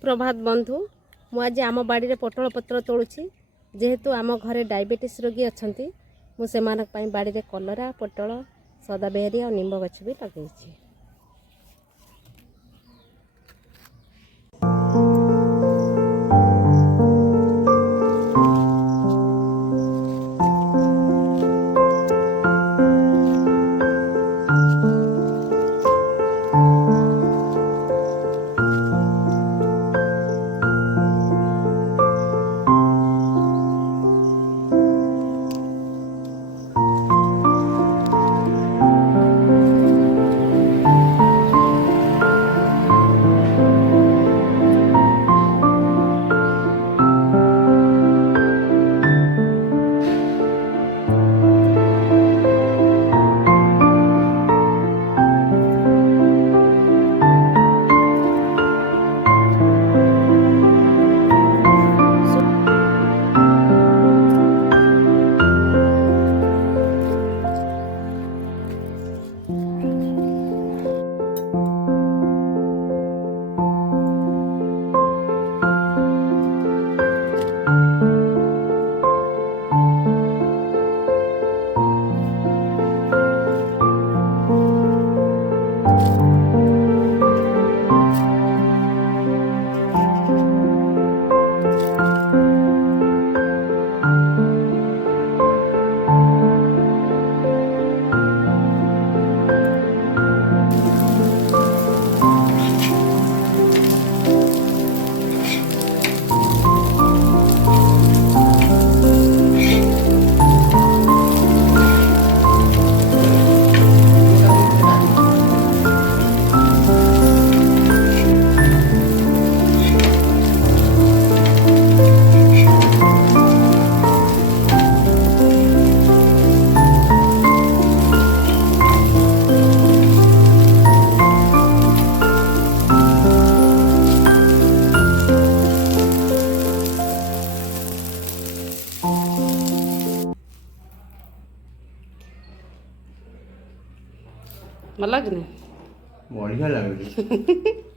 सुप्रभात बंधु मुझे आम बाड़ी पटल पत्र तोलुची जेहेतु आम घरे डायबिटीज रोगी अच्छा मुझे बाड़ी में कलरा पटल सदाबेहरी और निम्ब गछ भी लगे। ଭଲ ଲାଗୁନି? बढ़िया लगे